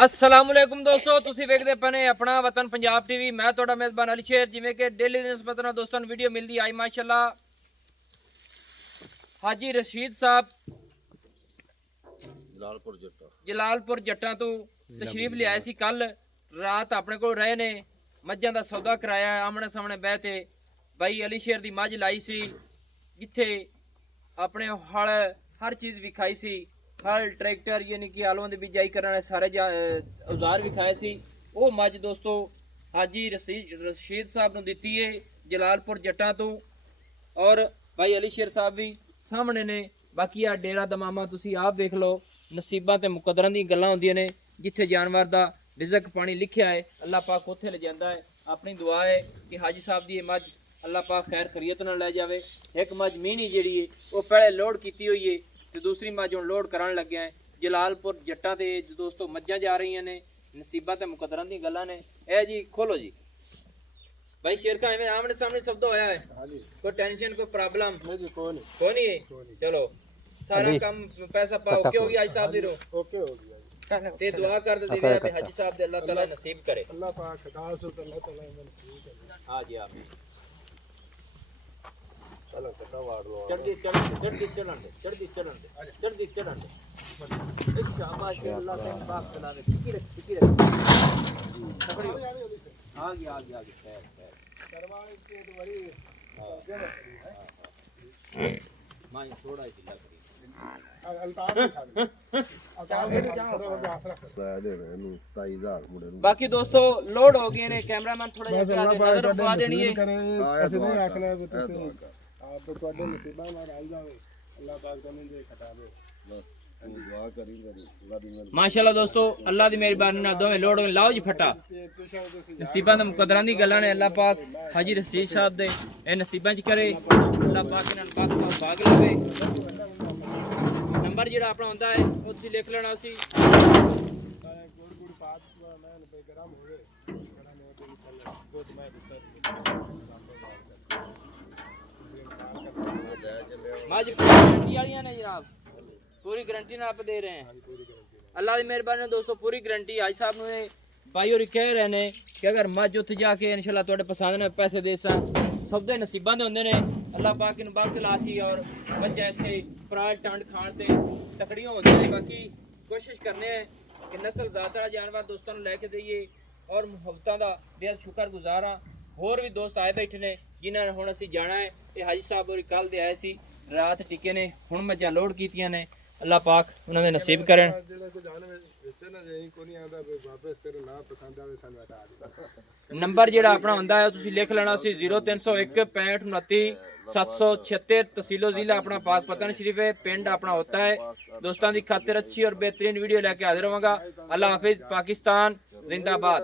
अस्सलामुअलैकुम दोस्तों, तुसी वेखदे पने अपना वतन पंजाब टीवी। मैं तोड़ा मेज़बान अली शेर। जिमें कि डेली निस्बत नाल दोस्तों वीडियो मिलती आई माशाल्लाह हाजी रशीद साहब जलालपुर जट्टा तो तशरीफ ले आए सी। कल रात अपने को रहे ने, मज्जां दा सौदा कराया, आमने सामने बहते भाई अली शेर दी मझ लाई सी, जिथे अपने हल हर चीज़ विखाई सी। हल ट्रैक्टर यानी कि आलूआं दी बिजाई करने सारे औजार विखाए सी। वो मझ दोस्तों हाजी रशीद साहब नूं दित्ती है जलालपुर जट्टां तो। और भाई अली शेर साहब भी सामने ने। बाकी आ डेरा दमामा तुसी आप देख लो, नसीबां ते मुकदरां दी गल्लां हुंदियां ने। जिथे जानवर दा रिजक पानी लिखिया है अल्लाह पाक उत्थे ले जांदा है। अपनी दुआ है कि हाजी साहब दी मझ अल्लाह पाक खैर खरीयत नाल ले जावे। एक मझ मीनी जिहड़ी है वो पहले लोड कीती हुई है ते दूसरी मझ हुण लोड करान लगे हैं। जलालपुर जट्टां ते दोस्तों मझां जा रही ने, नसीबां ते मुकदरां दी गल्लां ने। ए जी खोलो जी भाई शेर का आमने सामने शब्द होया है। कोई टेंशन कोई प्रॉब्लम कोई नहीं है। चलो सारा काम पैसा पाओ ओके हो गया हाजी साहब दी रो ओके हो गया ते दुआ कर दे दिवे पे हाजी साहब दे अल्लाह ताला नसीब करे। अल्लाह पाक खदा सो अल्लाह ताला मन ठीक है। हां जी आमीन। चलो कटा वाड़ लो चढ़दी चढ़न दे चढ़दी चढ़न दे शाबाश अल्लाह ते पाक तला ने टिकी रख पकड़ियो। आ गया खैर करवाने के तो बड़ी मां थोड़ा ही ढीला करी बाकी दोस्तों लोड हो गए ने। कैमरामैन थोड़ा जिहा नजर पा देनी है। ऐसे नहीं आखना कि तुसी आप तो ਤੁਹਾਡੇ ਨਸੀਬਾਂ ਨਾਲ ਰਲ ਜਾਵੇ अल्लाह पाक ਤੁਹਾਨੂੰ ਦੇ ਖਟਾ ਦੇ बस दुआ करी अल्लाह दी मेहरबानी माशाल्लाह दोस्तों अल्लाह दी मेहरबानी नाल दोवें लोड लाओ जी फटा। नसीबां दे मुकदरां दी गल्लां ने। अल्लाह पाक हाजी रशीद साहब दे ए नसीबां च करे। अल्लाह पाक इन्हां पाक भाग लावे। नंबर जेड़ा अपना हुंदा है वो तुसीं लिख लेना उसी गुड़ गुड़ पात मैं बेगरम होवे बड़ा ने तो इंशाल्लाह बहुत मैं मां जी गारंटी वालियां ने जनाब, पूरी गारंटी नाल आप दे रहे हैं। अल्लाह दी मेहरबानी दोस्तों पूरी गारंटी। हाजी साहब ने भाई और कह रहे ने कि अगर मझ उत्थे जाके इंशाल्लाह तुहाडे पसंद ने पैसे दे सा सब दे नसीबां दे हुंदे ने। अल्लाह पाक इन बख्त लासी और मझां इत्थे पराल टंड खाण ते तकड़ियां होंदियां ने। बाकी कोशिश करने कि नस्ल ज़ातरा जानवर दोस्तों नूं लैके देइए और मुहब्बतां दा बेहद शुक्रगुजार हां। होर भी दोस्त आए बैठे ने जिन्हां ने हुण असीं जाना है। ते हाजी साहब होरी कल दे आए सी, रात टिके ने, हुण मझां लोड कीतियां ने। अल्लाह पाक उन्हां दे नसीब करन। नंबर जेड़ा अपना हुंदा है तुसीं लिख लेना सी 0301 65 29 776 तहसीलो जिला अपना पाक पतन शरीफ है। पिंड अपना होता है। दोस्तों की खातिर अच्छी और बेहतरीन वीडियो लेके हाजिर होवांगा। अल्लाह हाफिज, पाकिस्तान जिंदाबाद।